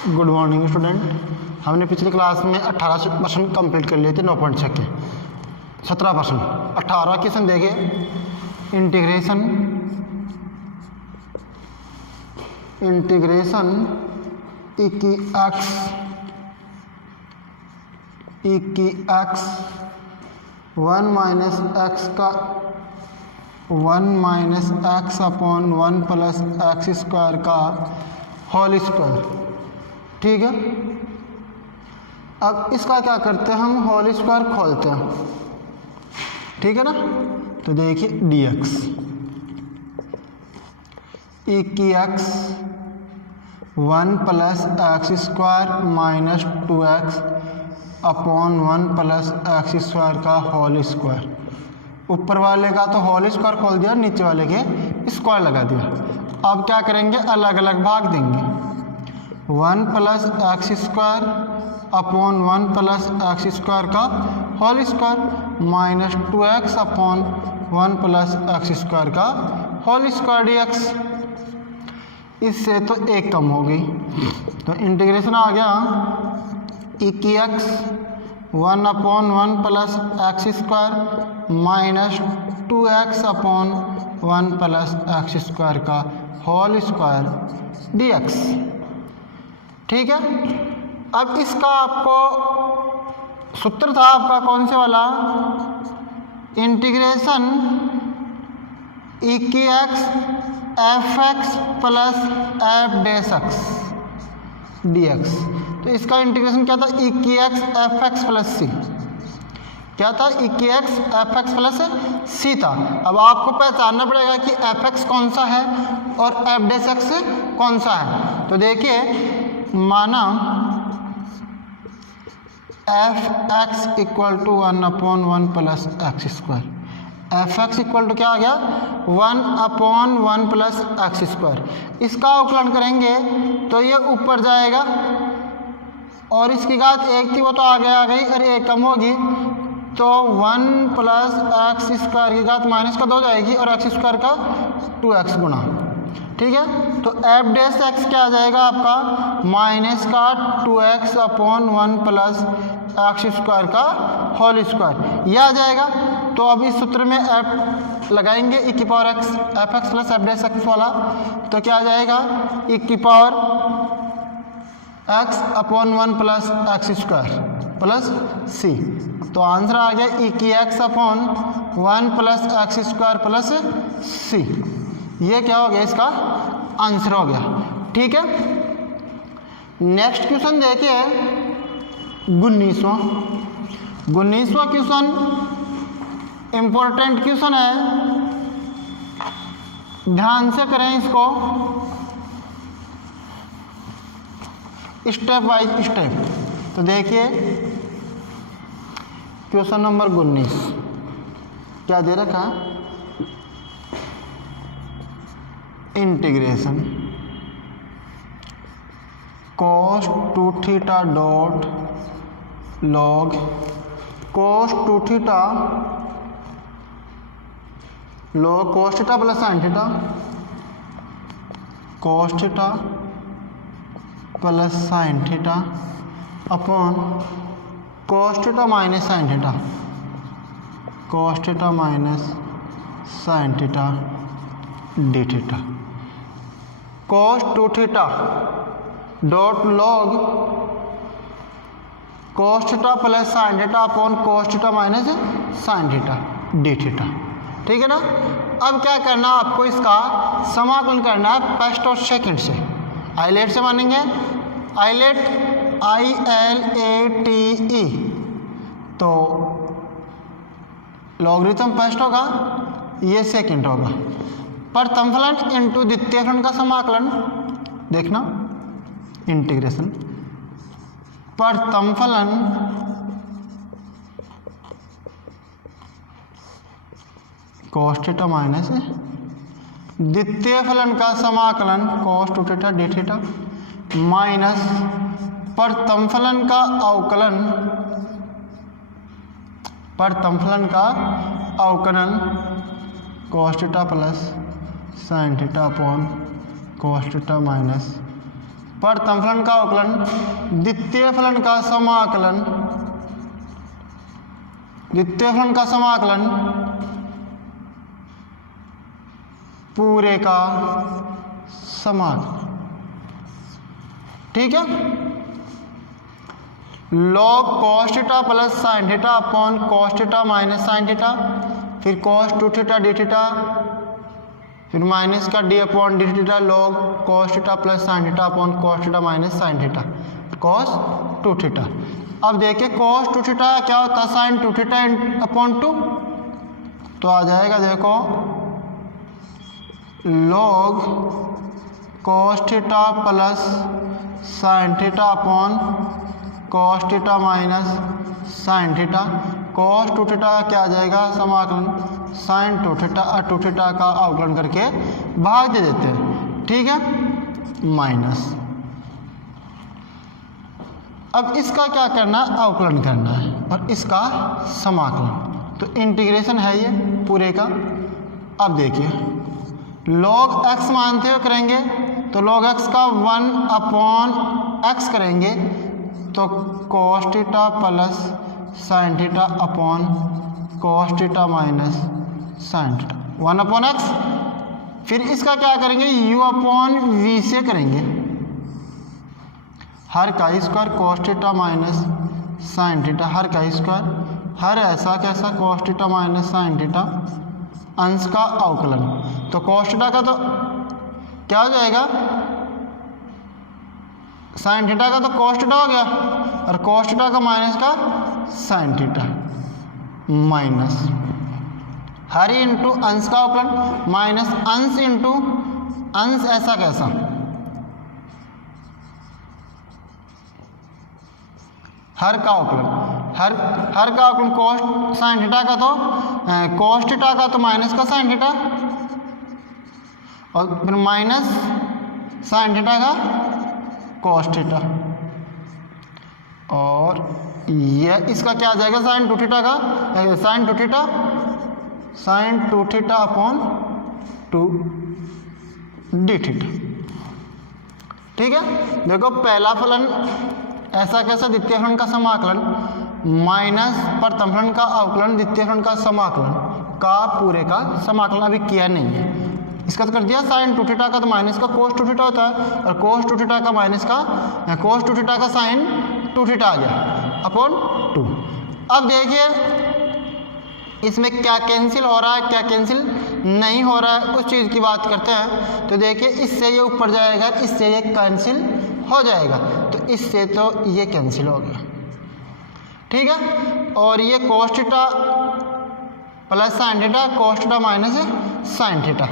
Good morning student. हमने पिछली class में 18% कंप्लीट कर लिए थे 9.6 के। 17% 18 क्वेश्चन देखे। इंटीग्रेशन इक्की एक्स 1 माइनस एक्स का 1 minus x upon 1 plus x square का होल स्क्वायर। ठीक है, अब इसका क्या करते हैं हम, होल स्क्वायर खोलते हैं। ठीक है ना, तो देखिए dx इक्की x 1 plus x square minus 2x upon 1 plus x square का होल स्क्वायर। ऊपर वाले का तो होल स्क्वायर खोल दिया, नीचे वाले के स्क्वायर लगा दिया। अब क्या करेंगे, अलग अलग भाग देंगे। 1 plus x square upon 1 plus x square का whole square minus 2x upon 1 plus x square का होल स्क्वायर dx। इससे तो एक कम हो गई, तो इंटीग्रेशन आ गया इक्की x 1 upon 1 plus x square minus 2x upon 1 plus x square का होल स्क्वायर dx। ठीक है, अब इसका आपको सूत्र था आपका कौन से वाला, इंटीग्रेशन इक्की x F X plus F dash x dx। तो इसका इंटीग्रेशन क्या था, इक्की x F X plus c. क्या था, इक्की एक्स एफ एक्स प्लस सी था। अब आपको पहचानना पड़ेगा कि एफ एक्स कौन सा है और एफ डैश एक्स कौन सा है। तो देखिए, माना f x equal to 1 upon 1 plus x square. F x equal to क्या आ गया, 1 अपॉन 1 प्लस एक्स स्क्वायर। इसका अवकलन करेंगे तो ये ऊपर जाएगा और इसकी घात 1 थी वो तो आगे आ गई और 1 कम होगी, तो 1 प्लस एक्स स्क्वायर की घात माइनस का 2 जाएगी और एक्स स्क्वायर का 2x गुना। ठीक है, तो एफ डैश एक्स क्या आ जाएगा आपका, माइनस का 2x upon 1 plus x square का होल स्क्वायर, यह आ जाएगा। तो अब इस सूत्र में एफ लगाएंगे इक्की power X F X plus F dash X वाला, तो क्या आ जाएगा, इक्की power X upon 1 plus x square plus C. तो आंसर आ गया इक्की X upon 1 plus x square plus सी। ये क्या हो गया, इसका आंसर हो गया। ठीक है, नेक्स्ट क्वेश्चन देखिए 19वां क्वेश्चन इंपॉर्टेंट क्वेश्चन है, ध्यान से करें इसको स्टेप बाय स्टेप। तो देखिए क्वेश्चन नंबर 19 क्या दे रखा, integration cos 2 theta dot log cos 2 theta log cos theta plus sine theta cos theta plus sine theta upon cos theta minus sine theta cos theta minus sine theta d theta. cos 2 theta dot log cos theta plus sine theta upon cos theta minus sine theta d theta. ठीक है ना, अब क्या करना आपको, इसका समाकलन करना है फर्स्ट और सेकंड से। आइलेट से मानेंगे, आइलेट ILATE, तो लॉगरिथम फर्स्ट होगा, ये सेकंड होगा। प्रथम फलन इंटू द्वितीय फलन का समाकलन, देखना इंटीग्रेशन प्रथम फलन cos थीटा माइनस द्वितीय फलन का समाकलन cos 2 theta d theta minus प्रथम फलन का अवकलन cos theta plus sine theta upon cos theta minus प्रथम फलन का अवकलन द्वितीय फलन का समाकलन, द्वितीय फलन का समाकलन पूरे का समाकलन। ठीक है, log cos theta plus sine theta upon cos theta minus sine theta, फिर cos 2 थीटा डी थीटा, फिर माइनस का D upon D theta log cos theta plus sine theta upon cos theta minus sine theta cos 2 theta. अब देखिए cos 2 theta क्या होता है, sign 2 theta upon 2, तो आ जाएगा देखो log cos theta plus sine theta upon cos theta minus sine theta, cos 2 theta क्या आ जाएगा समाकलन साइन 2 थीटा और 2 थीटा का अवकलन करके भाग दे देते हैं। ठीक है, माइनस। अब इसका क्या करना है, अवकलन करना है और इसका समाकलन, तो इंटीग्रेशन है ये पूरे का। अब देखिए log x मानते हुए करेंगे तो log x का 1 अपॉन x करेंगे तो cos theta plus sine theta upon cos theta minus sine theta 1 upon x। फिर इसका क्या करेंगे, u अपॉन v से करेंगे, हर का square cos theta minus sine theta, हर का स्क्वायर, हर ऐसा कैसा cos theta minus sine theta, अंश का अवकलन। तो cos थीटा का तो क्या हो जाएगा, साइन थीटा का तो cos थीटा हो गया और cos थीटा का माइनस का साइन थीटा, माइनस हर इंटू अंश का अवकलन माइनस अंश इंटू अंश ऐसा कैसा, हर का अवकलन, हर का अवकलन cos साइन थीटा का तो cos थीटा का तो माइनस का साइन थीटा और फिर माइनस साइन थीटा का cos थीटा, और यह इसका क्या आ जाएगा साइन 2 थीटा का साइन 2 theta, sine 2 theta upon 2 d theta. ठीक है, देखो पहला फलन ऐसा कैसा, द्वितीय फलन का समाकलन माइनस प्रथम फलन का अवकलन द्वितीय फलन का समाकलन का पूरे का समाकलन अभी किया नहीं है। इसका तो कर दिया साइन 2 थीटा का तो माइनस का cos 2 थीटा होता है और cos 2 थीटा का माइनस का cos 2 थीटा का साइन 2 थीटा आ गया अपॉन 2। अब देखिए इसमें क्या कैंसिल हो रहा है, क्या कैंसिल नहीं हो रहा है, उस चीज़ की बात करते हैं। तो देखिए इससे ये ऊपर जाएगा, इससे ये कैंसिल हो जाएगा, तो इससे तो ये कैंसिल हो गया। ठीक है, और ये cos theta plus sine theta, cos theta minus sine theta,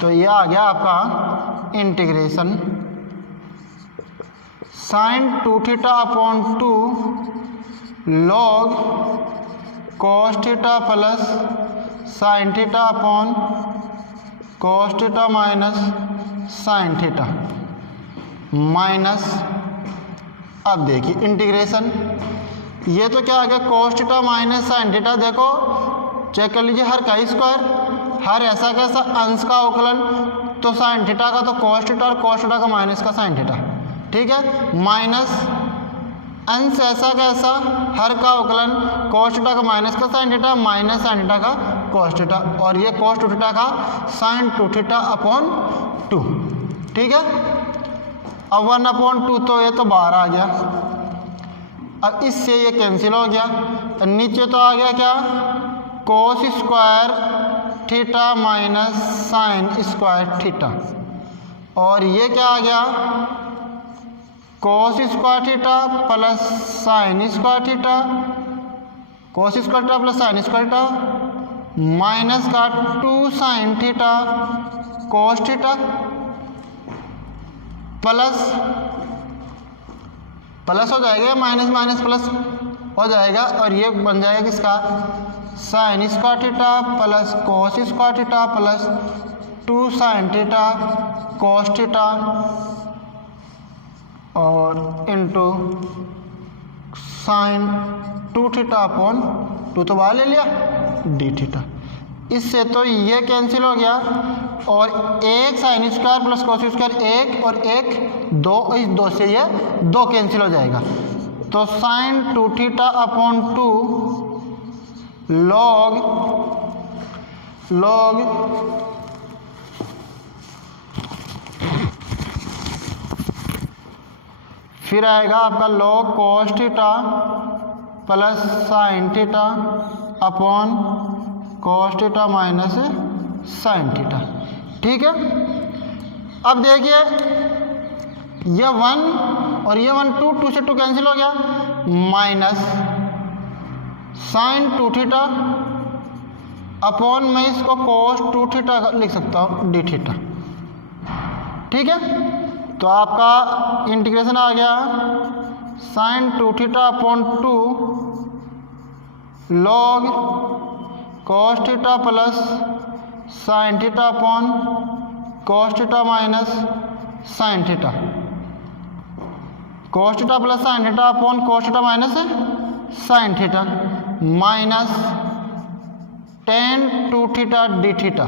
तो ये आ गया आपका integration sine 2 theta upon 2 log cos theta plus sine theta upon cos theta minus sine theta minus, अब देखिए इंटीग्रेशन, ये तो क्या आ गया cos theta minus sine theta, देखो चेक कर लीजिए हर का स्क्वायर, हर ऐसा कैसा अंश का अवकलन, तो साइन थीटा का तो cos थीटा और cos थीटा का माइनस का साइन थीटा। ठीक है, माइनस अंश ऐसा कैसा, हर का अवकलन cos थीटा का माइनस का sign theta minus sine theta का cos थीटा, और ये cos 2 थीटा का साइन 2 थीटा अपॉन 2। ठीक है, अब 1 अपॉन 2 तो ये तो बाहर आ गया, अब इससे ये कैंसिल हो गया, नीचे तो आ गया क्या cos square theta minus sine square theta, और ये क्या आ गया cos square theta plus sine square theta, cos square theta plus sine square theta minus का 2 sign theta cos theta plus plus हो जाएगा, माइनस माइनस प्लस हो जाएगा, और ये बन जाएगा किसका sine square theta plus cos square theta plus 2 sign theta cos theta और इंटू साइन 2 थीटा अपॉन 2 तो बाहर ले लिया डी थीटा। इससे तो ये कैंसिल हो गया, और एक sine square plus cos square 1 और 1 2, इस 2 से ये 2 कैंसिल हो जाएगा। तो साइन 2 थीटा अपॉन 2 लॉग फिर आएगा आपका log cos theta plus sine theta upon cos theta minus sine theta. ठीक है, अब देखिए ये 1 और ये 1 2 से 2 कैंसिल हो गया, माइनस साइन 2 थीटा अपॉन मैं इसको कॉस 2 थीटा लिख सकता हूँ डी थीटा। ठीक है, तो आपका इंटीग्रेशन आ गया sine 2 theta upon 2 log cos theta plus sine theta upon cos theta minus sine theta, cos theta plus sine theta upon cos theta minus sine theta, minus tan 2 theta d theta.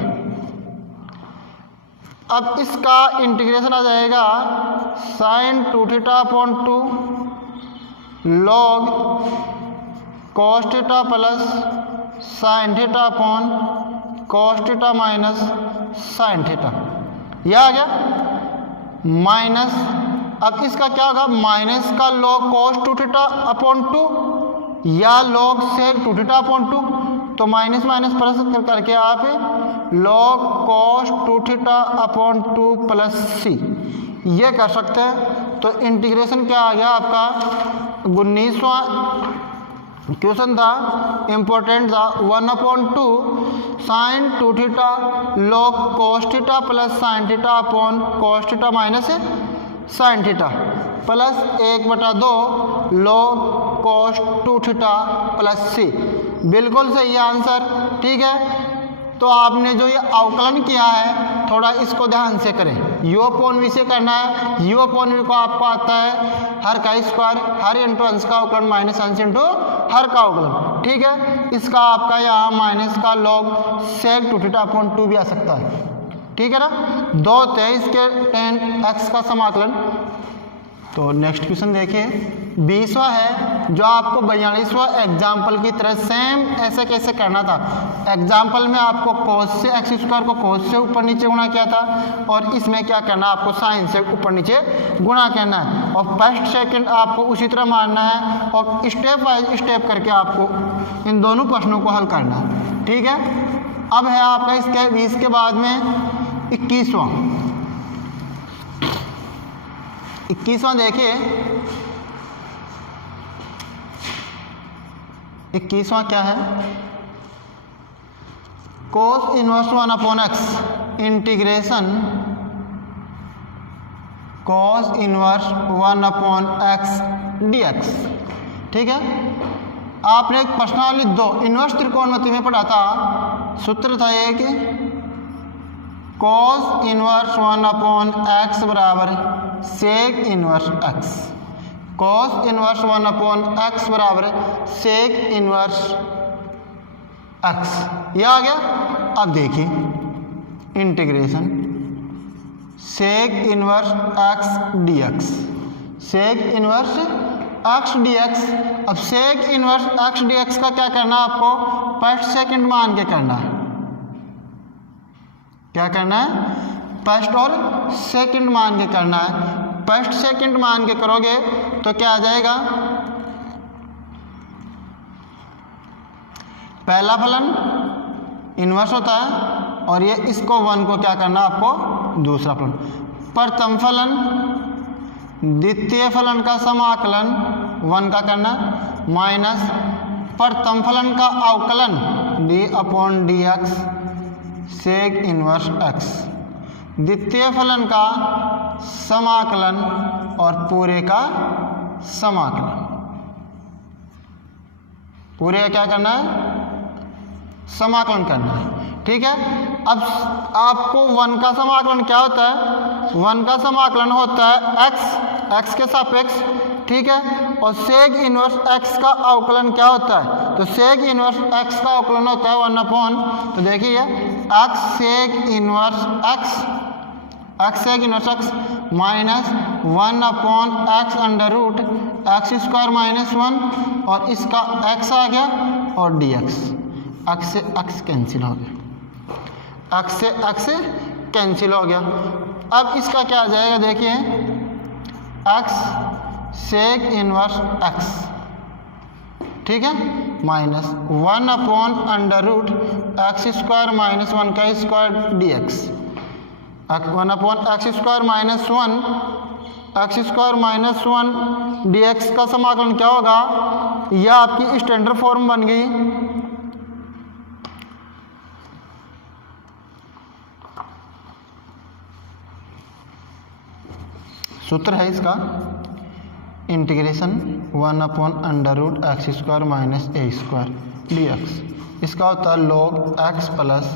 अब इसका integration आ जाएगा sine 2 theta upon 2 log cos theta plus sine theta upon cos theta minus sine theta, यह आ गया minus. अब इसका क्या होगा, माइनस का लॉग कॉस 2 थीटा अपॉन 2 या लॉग सेक 2 थीटा अपॉन 2, तो माइनस माइनस प्लस करके आप log cos 2 theta upon 2 plus सी ये कर सकते हैं। तो इंटीग्रेशन क्या आ गया आपका 19वां क्वेश्चन था, इम्पोर्टेंट था, 1/2 sine 2 theta log cos theta plus sine theta upon cos theta minus sine theta plus 1/2 log cos 2 theta plus c. बिल्कुल सही है आंसर। ठीक है, तो आपने जो ये अवकलन किया है थोड़ा इसको ध्यान से करें, u अपॉन v से करना है। u अपॉन v को आपको आता है हर का स्क्वायर, हर इंटू अंश का अवकलन माइनस अंश इंटू हर का अवकलन। ठीक है, इसका आपका यहाँ माइनस का लॉग सेक 2 थीटा अपॉन 2 भी आ सकता है। ठीक है ना, 2/23 के tan x का समाकलन। तो नेक्स्ट क्वेश्चन देखिए 20वां है, जो आपको 42वां एग्जाम्पल की तरह सेम ऐसे कैसे करना था। एग्जाम्पल में आपको cos से x स्क्वायर को cos से ऊपर नीचे गुणा किया था, और इसमें क्या करना है आपको साइन से ऊपर नीचे गुणा करना है, और फर्स्ट सेकंड आपको उसी तरह मारना है, और स्टेप बाय स्टेप करके आपको इन दोनों प्रश्नों को हल करना है। ठीक है, अब है आपका इसके 20 के बाद में 21वां देखिए 21वां क्या है, cos inverse 1/x integration cos inverse 1/x dx। ठीक है, आपने एक प्रश्नावली 2 इनवर्स त्रिकोणमिति में पढ़ा था, सूत्र था एक cos इनवर्स 1/x बराबर sec inverse x, cos inverse 1/x बराबर सेक इनवर्स x, यह आ गया। अब देखिए integration sec inverse x dx, sec inverse x dx। अब सेक इनवर्स x dx का क्या करना है आपको, फर्स्ट सेकंड मान के करना है। क्या करना है, फर्स्ट और सेकंड मान के करना है। फर्स्ट सेकंड मान के करोगे तो क्या आ जाएगा, पहला फलन इनवर्स होता है, और ये इसको 1 को क्या करना है आपको दूसरा फलन, प्रथम फलन द्वितीय फलन का समाकलन 1 का करना, माइनस प्रथम फलन का अवकलन d/dx सेक इनवर्स x, द्वितीय फलन का समाकलन और पूरे का समाकलन। पूरे का क्या करना है, समाकलन करना है। ठीक है, अब आपको 1 का समाकलन क्या होता है, 1 का समाकलन होता है x के सापेक्ष। ठीक है, और सेक इनवर्स x का अवकलन क्या होता है, तो सेक इनवर्स x का अवकलन होता है 1/, तो देखिए x sec inverse x minus 1/x under root x square minus 1 और इसका x आ गया और dx, x से x कैंसिल हो गया, x से x कैंसिल हो गया। अब इसका क्या आ जाएगा देखिए, x सेक इनवर्स x, ठीक है, minus one by under root x square minus 1 का square dx, 1/x square minus 1 x square minus 1 dx का समाकलन क्या होगा, यह आपकी स्टैंडर्ड फॉर्म बन गई। सूत्र है इसका integration one by under root x square minus a square dx, इसका होता है log x plus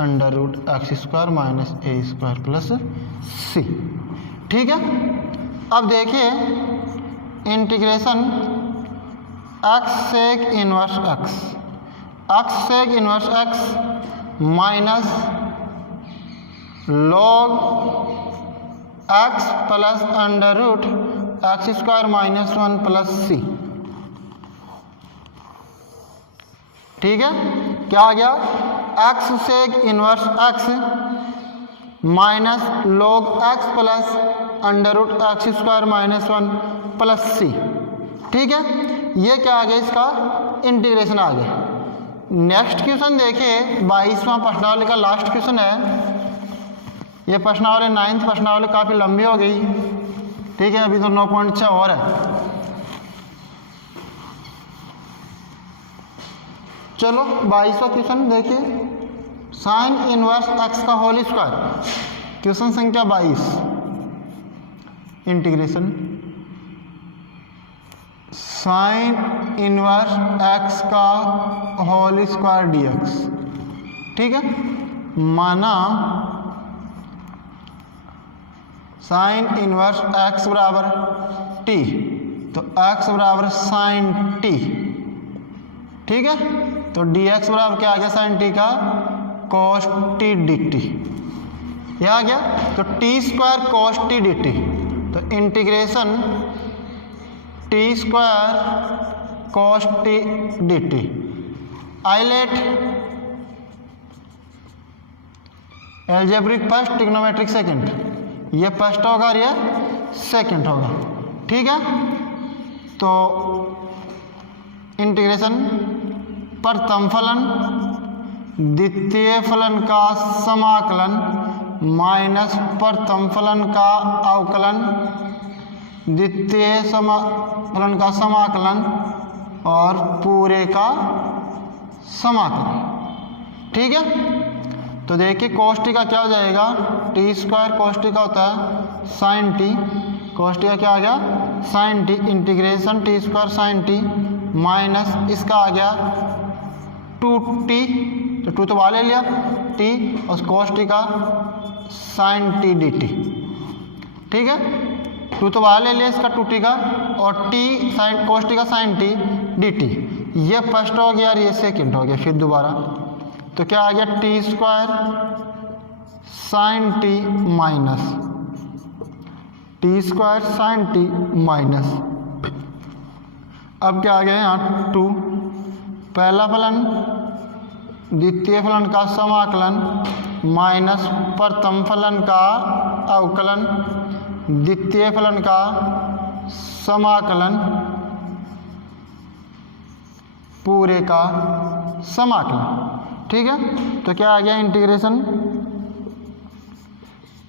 under root x square minus a square plus c, ठीक है। अब देखिए integration x sec inverse x sec inverse x minus log x plus under root x square minus 1 plus c, ठीक है। क्या आ गया, x sec inverse x minus log x plus under root x square minus 1 plus c, ठीक है। ये क्या आ गया, इसका इंटीग्रेशन आ गया। नेक्स्ट क्वेश्चन देखिए 22वां प्रश्नावली का लास्ट क्वेश्चन है। ये प्रश्नावली 9th प्रश्नावली काफ़ी लंबी हो गई, ठीक है, अभी तो 9.6 और है। चलो 22वां क्वेश्चन देखिए, साइन इनवर्स x का होल स्क्वायर, क्वेश्चन संख्या 22, इंटीग्रेशन साइन इनवर्स x का होल स्क्वायर dx, ठीक है। माना साइन इनवर्स x बराबर t, तो x बराबर साइन t, ठीक है। तो dx बराबर क्या आ गया, साइन t का cos t dt, यह आ गया। तो t square cos t dt, तो integration t square cos t dt, ILATE algebraic first trigonometric second, ये फर्स्ट होगा और ये सेकंड होगा, ठीक है। तो इंटीग्रेशन प्रथम फलन द्वितीय फलन का समाकलन माइनस प्रथम फलन का अवकलन द्वितीय फलन का समाकलन और पूरे का समाकलन, ठीक है। तो देखिए cos t का क्या हो जाएगा, t स्क्वायर cos t का होता है साइन t, cos t का क्या आ गया, sine t, integration t square sine t minus इसका आ गया 2t, तो 2 तो बाहर ले लिया t और cos t का साइन t dt, ठीक है। 2 तो बाहर ले लिया इसका 2t का और t साइन cos t का साइन t dt, ये फर्स्ट हो गया और ये सेकंड हो गया। फिर दोबारा तो क्या आ गया, T square sine t minus T square sine t minus, अब क्या आ गया यहाँ 2, पहला फलन द्वितीय फलन का समाकलन माइनस प्रथम फलन का अवकलन द्वितीय फलन का समाकलन पूरे का समाकलन, ठीक है। तो क्या आ गया, integration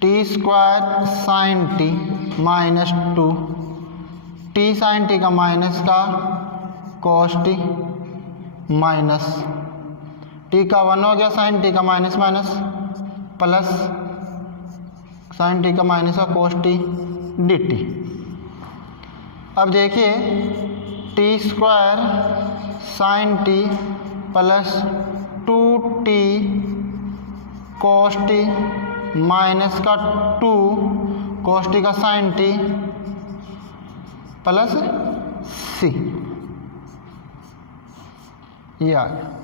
t square sine t minus 2 t sine t का माइनस का कॉस टी माइनस टी का 1 हो गया, साइन टी का minus minus plus sine t का माइनस का कॉस टी डी टी। अब देखिए t square sine t plus 2t cos t minus का 2 कॉस टी का साइन टी प्लस सी, ये आ गया।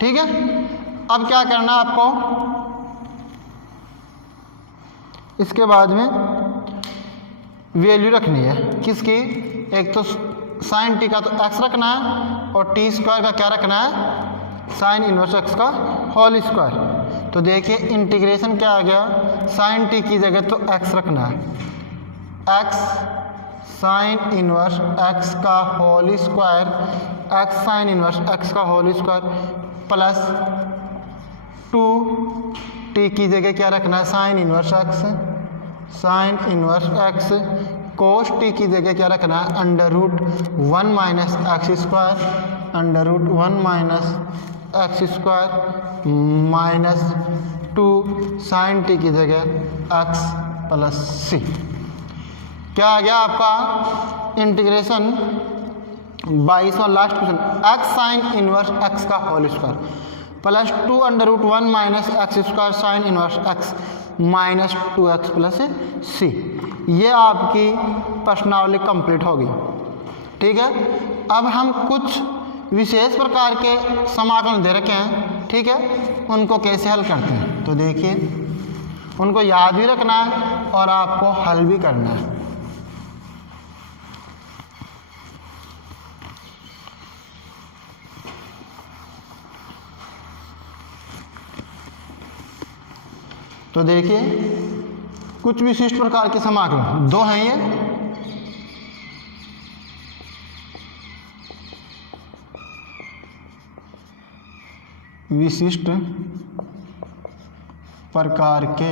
ठीक है। अब क्या करना है आपको, इसके बाद में वैल्यू रखनी है किसकी, एक तो साइन टी का तो एक्स रखना है और टी स्क्वायर का क्या रखना है, साइन इनवर्स एक्स का होल स्क्वायर। तो देखिए इंटीग्रेशन क्या आ गया, साइन टी की जगह तो एक्स रखना है, एक्स साइन इनवर्स एक्स का whole square, x sine inverse x का होल स्क्वायर प्लस 2 टी की जगह क्या रखना है, sine inverse x, sine inverse x cos t की जगह क्या रखना है, under root 1 minus x square, under root 1 minus x square minus 2 sine t की जगह एक्स प्लस सी। क्या आ गया आपका इंटीग्रेशन 22वां last question, x sine inverse x का whole square plus 2 under root 1 minus x square sine inverse x minus 2x plus सी। ये आपकी प्रश्नावली कंप्लीट होगी। ठीक है, अब हम कुछ विशेष प्रकार के समाकलन दे रखे हैं, ठीक है, उनको कैसे हल करते हैं तो देखिए, उनको याद भी रखना है और आपको हल भी करना है। तो देखिए कुछ विशिष्ट प्रकार के समाकलन दो हैं ये, विशिष्ट प्रकार के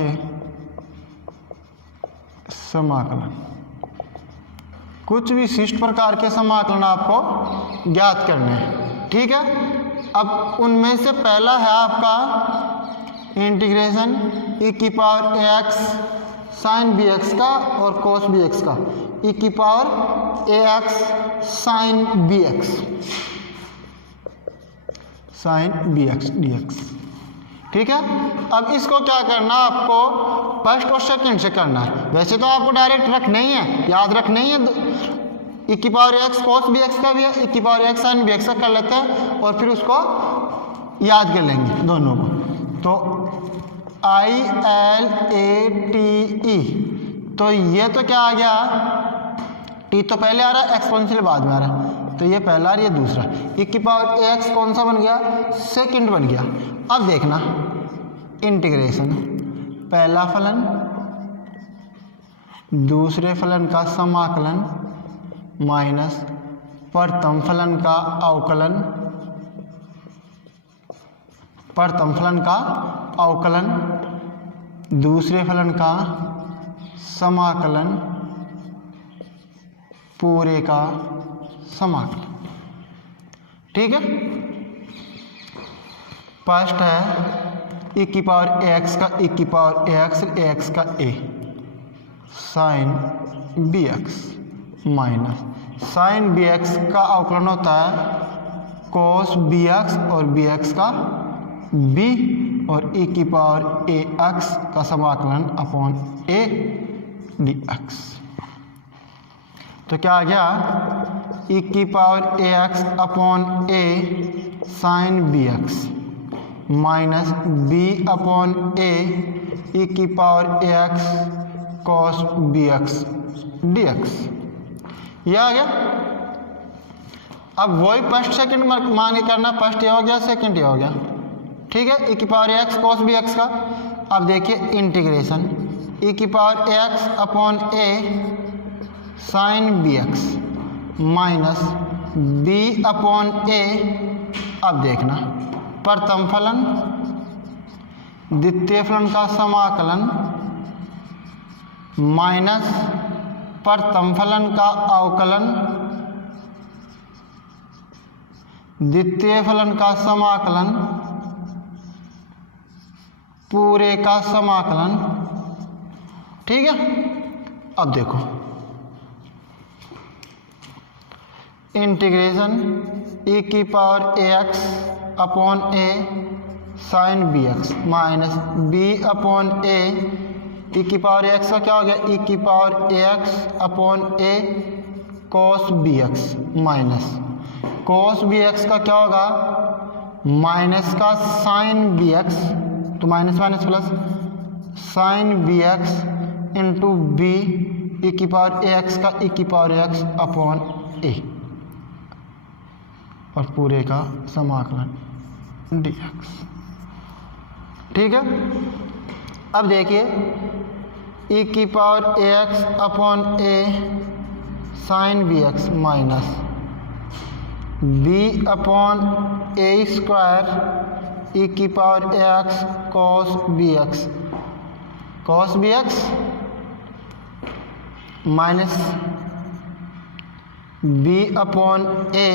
समाकलन, कुछ विशिष्ट प्रकार के समाकलन आपको ज्ञात करने हैं। ठीक है, अब उनमें से पहला है आपका इंटीग्रेशन e की पावर ax साइन bx का और cos bx का, e की power ax sine bx sine bx dx। ठीक है, अब इसको क्या करना है, आपको फर्स्ट और सेकंड से करना है। वैसे तो आपको डायरेक्ट रखना ही है, याद रखना ही है, e की पावर x cos bx का भी है, e की पावर x साइन bx का कर लेते हैं और फिर उसको याद कर लेंगे दोनों को। तो ILATE, तो ये तो क्या आ गया, t तो पहले आ रहा है, एक्सपोनेंशियल बाद में आ रहा है, तो ये पहला और ये दूसरा। e की पावर ax कौन सा बन गया, सेकंड बन गया। अब देखना इंटीग्रेशन, पहला फलन दूसरे फलन का समाकलन माइनस प्रथम फलन का अवकलन, प्रथम फलन का अवकलन दूसरे फलन का समाकलन पूरे का समाकलन। ठीक है, फर्स्ट है e की पावर ax का e की पावर ax का a sine bx minus sine bx का अवकलन होता है cos bx और bx का b और e की पावर ax का समाकलन अपॉन a dx। तो क्या आ गया, e की power ax upon a sine bx minus b upon a e की power ax cos bx dx। यह आ गया। अब वही फर्स्ट सेकंड मान के करना, फर्स्ट ये हो गया, सेकंड ये हो गया। ठीक है, e की पावर x cos bx का। अब देखिए इंटीग्रेशन e की power x upon a sine bx minus b upon a। अब देखना प्रथम फलन द्वितीय फलन का समाकलन माइनस प्रथम फलन का अवकलन द्वितीय फलन का समाकलन पूरे का समाकलन। ठीक है, अब देखो इंटीग्रेशन e की power ax upon a sine bx minus b upon a e की पावर x का क्या हो गया, e की power ax upon a cos bx minus cos bx का क्या होगा, माइनस का साइन बी एक्स, तो minus minus plus sine b x into b e की पावर ए एक्स का ई की पावर एक्स अपॉन ए, और पूरे का समाकलन डी एक्स। ठीक है, अब देखिए ई की power a x upon a sine b x minus b upon a square e की power a x cos b x, cos b x minus b upon a,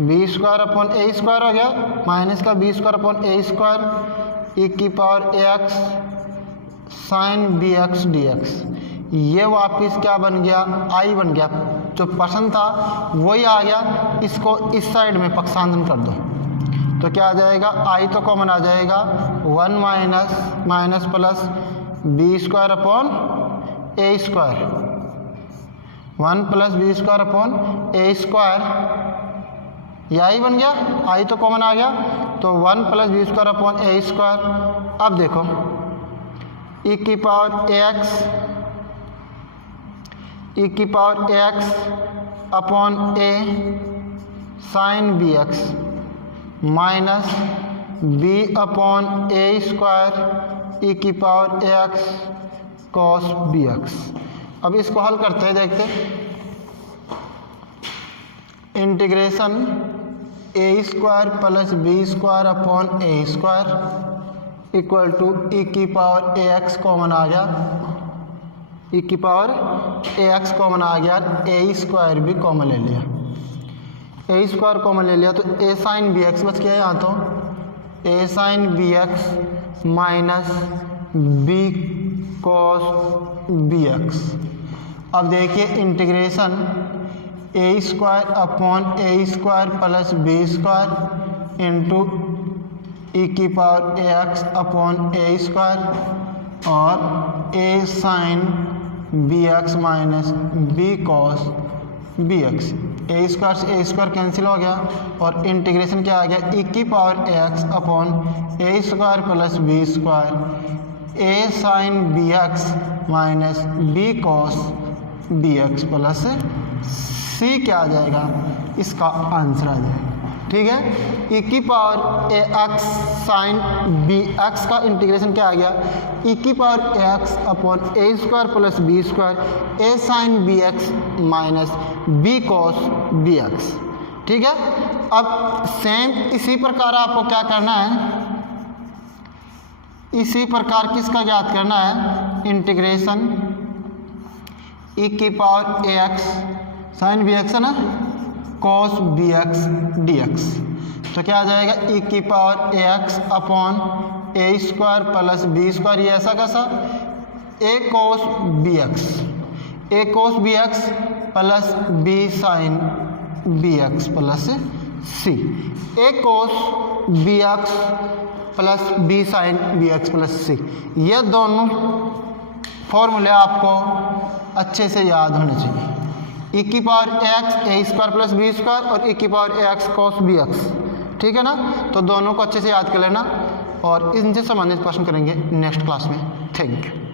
b square upon a square हो गया, minus का b square upon a square e की power a x sine b x d x. ये वापिस क्या बन गया, आई बन गया, जो पर्सन था वही आ गया, इसको इस साइड में पक्षांतरण कर दो तो क्या आ जाएगा, आई तो कॉमन आ जाएगा, 1 minus minus plus b square upon a square, 1 plus b square upon a square, ये आई बन गया, आई तो कॉमन आ गया, तो 1 plus b square upon a square. अब देखो ई की पावर ए एक्स, ई की power a x upon a sine b x minus b upon a square e की power a x cos b x. अब इसको हल करते हैं, देखते integration a square plus b square upon a square equal to e की power a x common आ गया, ई की पावर ए एक्स कॉमन आ गया, ए स्क्वायर भी कॉमन ले लिया, ए स्क्वायर कॉमन ले लिया तो ए साइन बी एक्स बच गया यहाँ, तो a sine b x minus b cos b x. अब देखिए integration a square upon a square plus b square into e की power a x upon a square और a sine b x minus b cos b x. A square से a square cancel हो गया और integration क्या आ गया, e की power a x upon a square plus b square a sine b x minus b cos b x plus c क्या आ जाएगा, इसका आंसर आ जाएगा। ठीक है, ई की power a x sine b x का इंटीग्रेशन क्या आ गया, ई की power a x upon a square plus b square a sine b x minus b cos b x. ठीक है, अब सेम इसी प्रकार आपको क्या करना है, इसी प्रकार किसका ज्ञात करना है, इंटीग्रेशन ई की power a x sine b x है ना, cos b x d x. तो क्या आ जाएगा, ई की power a x upon a square plus b square, ये ऐसा कैसा, a cos b x, a cos b x plus b sine b x plus c, a cos b x plus b sine b x plus सी। ये दोनों फॉर्मूले आपको अच्छे से याद होने चाहिए, ई की power a x a square plus b square और ई की power a x cos b x. ठीक है ना, तो दोनों को अच्छे से याद कर लेना और इनसे संबंधित प्रश्न करेंगे नेक्स्ट क्लास में। Thank you.